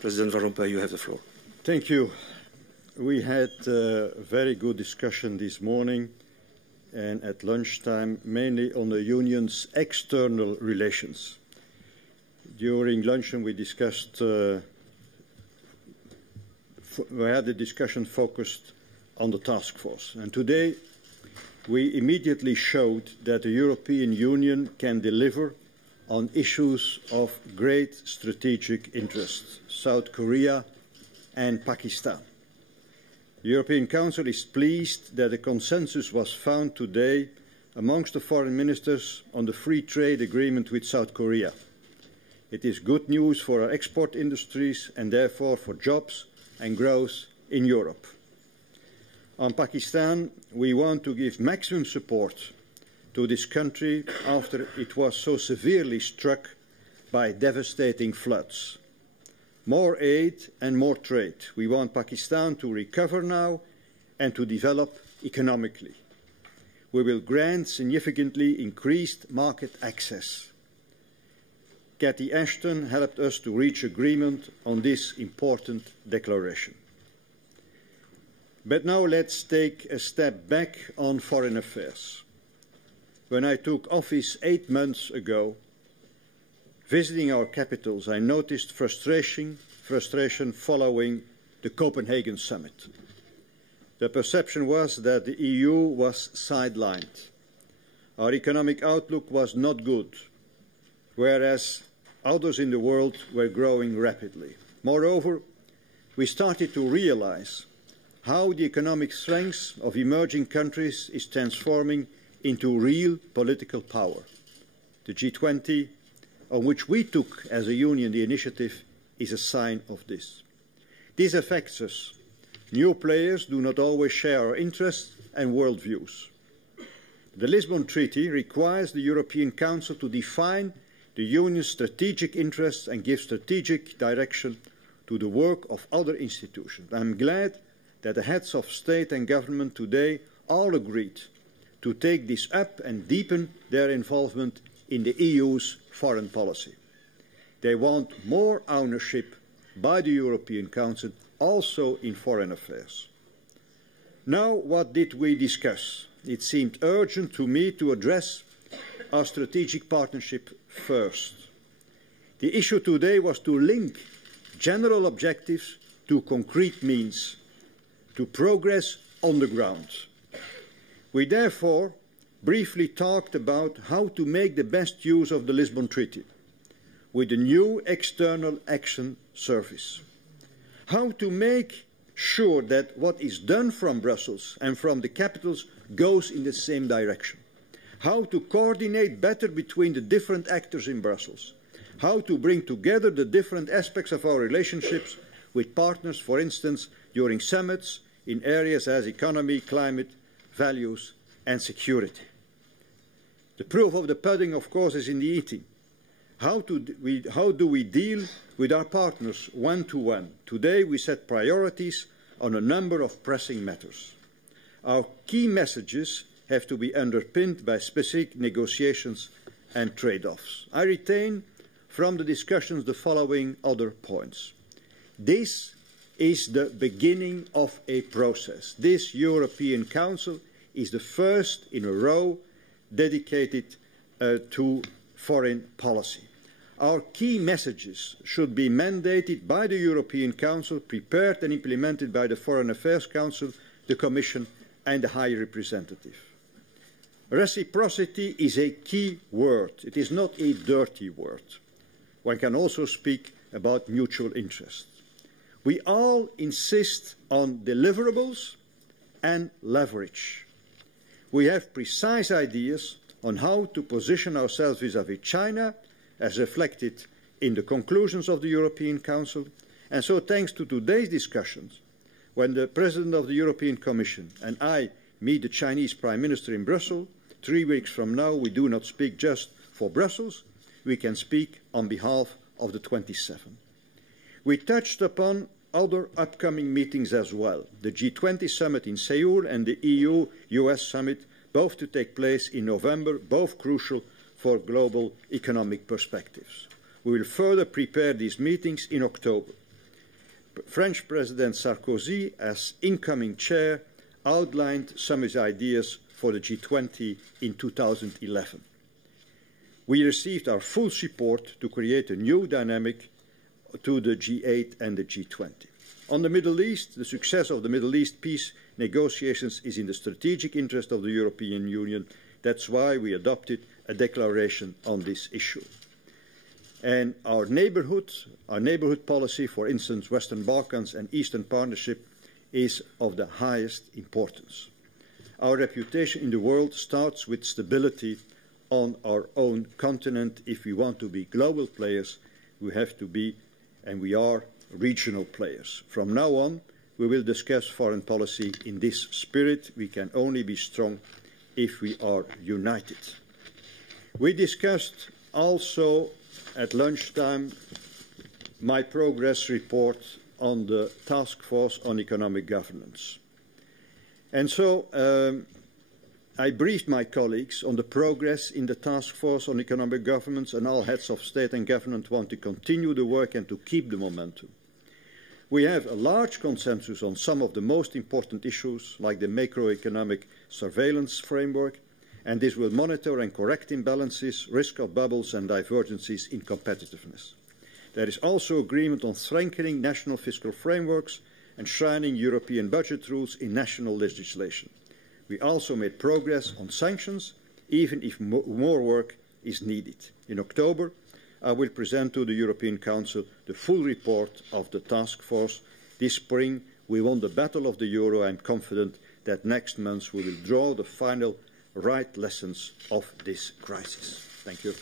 President Van Rompuy, you have the floor. Thank you. We had a very good discussion this morning and at lunchtime, mainly on the Union's external relations. During luncheon, we discussed, we had a discussion focused on the task force. And today, we immediately showed that the European Union can deliver on issues of great strategic interest, South Korea and Pakistan. The European Council is pleased that a consensus was found today amongst the foreign ministers on the free trade agreement with South Korea. It is good news for our export industries and therefore for jobs and growth in Europe. On Pakistan, we want to give maximum support to this country after it was so severely struck by devastating floods. More aid and more trade. We want Pakistan to recover now and to develop economically. We will grant significantly increased market access. Cathy Ashton helped us to reach agreement on this important declaration. But now let's take a step back on foreign affairs. When I took office 8 months ago, visiting our capitals, I noticed frustration following the Copenhagen summit. The perception was that the EU was sidelined. Our economic outlook was not good, whereas others in the world were growing rapidly. Moreover, we started to realize how the economic strength of emerging countries is transforming into real political power. The G20, on which we took as a union the initiative, is a sign of this. This affects us. New players do not always share our interests and worldviews. The Lisbon Treaty requires the European Council to define the Union's strategic interests and give strategic direction to the work of other institutions. I am glad that the heads of state and government today all agreed to take this up and deepen their involvement in the EU's foreign policy. They want more ownership by the European Council, also in foreign affairs. Now, what did we discuss? It seemed urgent to me to address our strategic partnership first. The issue today was to link general objectives to concrete means, to progress on the ground. We therefore briefly talked about how to make the best use of the Lisbon Treaty with the new External Action Service. How to make sure that what is done from Brussels and from the capitals goes in the same direction. How to coordinate better between the different actors in Brussels. How to bring together the different aspects of our relationships with partners, for instance, during summits in areas as economy, climate, values and security. The proof of the pudding, of course, is in the eating. How do we deal with our partners one-to-one? Today we set priorities on a number of pressing matters. Our key messages have to be underpinned by specific negotiations and trade-offs. I retain from the discussions the following other points. This is the beginning of a process. This European Council is the first in a row dedicated to foreign policy. Our key messages should be mandated by the European Council, prepared and implemented by the Foreign Affairs Council, the Commission and the High Representative. Reciprocity is a key word. It is not a dirty word. One can also speak about mutual interest. We all insist on deliverables and leverage. We have precise ideas on how to position ourselves vis-à-vis China, as reflected in the conclusions of the European Council. And so thanks to today's discussions, when the President of the European Commission and I meet the Chinese Prime Minister in Brussels, 3 weeks from now, we do not speak just for Brussels, we can speak on behalf of the 27. We touched upon other upcoming meetings as well, the G20 summit in Seoul and the EU-US summit, both to take place in November, both crucial for global economic perspectives. We will further prepare these meetings in October. French President Sarkozy, as incoming chair, outlined some of his ideas for the G20 in 2011. We received our full support to create a new dynamic to the G8 and the G20. On the Middle East, the success of the Middle East peace negotiations is in the strategic interest of the European Union. That's why we adopted a declaration on this issue. And our neighbourhood policy, for instance, Western Balkans and Eastern Partnership, is of the highest importance. Our reputation in the world starts with stability on our own continent. If we want to be global players, we have to be, and we are, regional players. From now on, we will discuss foreign policy in this spirit. We can only be strong if we are united. We discussed also at lunchtime my progress report on the Task Force on Economic Governance. And so I briefed my colleagues on the progress in the Task Force on Economic Governance, and all heads of state and government want to continue the work and to keep the momentum. We have a large consensus on some of the most important issues, like the macroeconomic surveillance framework, and this will monitor and correct imbalances, risk of bubbles and divergences in competitiveness. There is also agreement on strengthening national fiscal frameworks, enshrining European budget rules in national legislation. We also made progress on sanctions, even if more work is needed. In October, I will present to the European Council the full report of the task force. This spring, we won the battle of the euro. I am confident that next month we will draw the final right lessons of this crisis. Thank you.